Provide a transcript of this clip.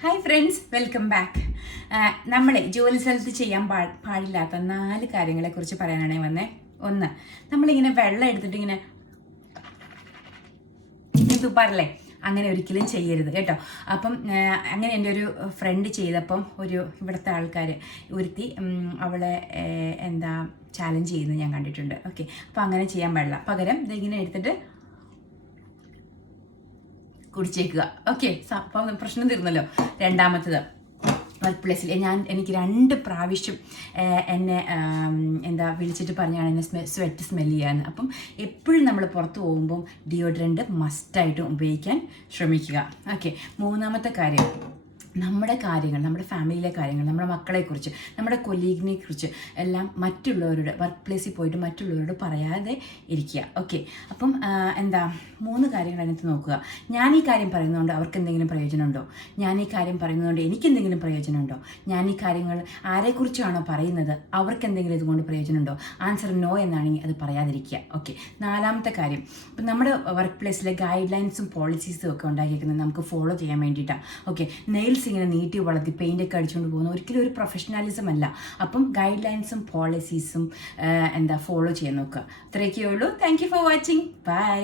Hi friends welcome back നമ്മളെ ജോലി സ്ഥലത്ത് ചെയ്യാൻ പാ പാടില്ലാത്ത നാല് കാര്യങ്ങളെക്കുറിച്ച് പറയാനാണ് വന്നേ. ഒന്ന് നമ്മളിങ്ങനെ വെള്ളം എടുത്തിട്ട് ഇങ്ങനെ തുപ്പാറില്ലേ? അങ്ങനെ ഒരിക്കലും ചെയ്യരുത് കേട്ടോ. അപ്പം അങ്ങനെ എന്റെ ഒരു ഫ്രണ്ട് ചെയ്തപ്പം ഒരു ഇവിടുത്തെ ആൾക്കാർ ഒരുത്തി അവളെ എന്താ ചാലഞ്ച് ചെയ്യുന്നത് ഞാൻ കണ്ടിട്ടുണ്ട്. ഓക്കെ അപ്പം അങ്ങനെ ചെയ്യാൻ പാടില്ല. പകരം ഇതിങ്ങനെ എടുത്തിട്ട് കുടിച്ചേക്കുക. ഓക്കെ അപ്പം പ്രശ്നം തീർന്നല്ലോ. രണ്ടാമത്തത്. വർക്ക് പ്ലേസിൽ ഞാൻ എനിക്ക് രണ്ട് പ്രാവശ്യം എന്നെ എന്താ വിളിച്ചിട്ട് പറഞ്ഞാണ് എന്നെ സ്മെ സ്വെറ്റ് സ്മെൽ ചെയ്യാന്ന്. അപ്പം എപ്പോഴും നമ്മൾ പുറത്ത് പോകുമ്പം ഡിയോഡ്രന്റ് മസ്റ്റായിട്ടും ഉപയോഗിക്കാൻ ശ്രമിക്കുക. ഓക്കെ മൂന്നാമത്തെ കാര്യം. നമ്മുടെ കാര്യങ്ങൾ നമ്മുടെ ഫാമിലിയിലെ കാര്യങ്ങൾ നമ്മുടെ മക്കളെക്കുറിച്ച് നമ്മുടെ കൊലീഗിനെ കുറിച്ച് എല്ലാം മറ്റുള്ളവരോട് വർക്ക് പ്ലേസിൽ പോയിട്ട് മറ്റുള്ളവരോട് പറയാതെ ഇരിക്കുക. ഓക്കെ അപ്പം എന്താ മൂന്ന് കാര്യങ്ങൾ അതിനകത്ത് നോക്കുക. ഞാൻ ഈ കാര്യം പറയുന്നതുകൊണ്ട് അവർക്ക് എന്തെങ്കിലും പ്രയോജനമുണ്ടോ? ഞാൻ ഈ കാര്യം പറയുന്നതുകൊണ്ട് എനിക്ക് എന്തെങ്കിലും പ്രയോജനമുണ്ടോ? ഞാൻ ഈ കാര്യങ്ങൾ ആരെക്കുറിച്ചാണോ പറയുന്നത്? അവർക്ക് എന്തെങ്കിലും ഇതുകൊണ്ട് പ്രയോജനമുണ്ടോ? ആൻസർ നോ എന്നാണെങ്കിൽ അത് പറയാതിരിക്കുക. ഓക്കെ നാലാമത്തെ കാര്യം. ഇപ്പം നമ്മുടെ വർക്ക് പ്ലേസിലെ ഗൈഡ് ലൈൻസും പോളിസീസും ഒക്കെ ഉണ്ടാക്കിയിരിക്കുന്നത് നമുക്ക് ഫോളോ ചെയ്യാൻ വേണ്ടിയിട്ടാണ്. ഓക്കെ നെയിൽസ് ഇങ്ങനെ നീട്ടി വളർത്തി പെയിന്റ് ഒക്കെ അടിച്ചുകൊണ്ട് പോകുന്ന. ഒരിക്കലും ഒരു പ്രൊഫഷണലിസം അല്ല. അപ്പം ഗൈഡ് ലൈൻസും പോളിസീസും എന്താ ഫോളോ ചെയ്യാൻ നോക്കുക. അത്രയൊക്കെ ഉള്ളൂ. Thank you for watching bye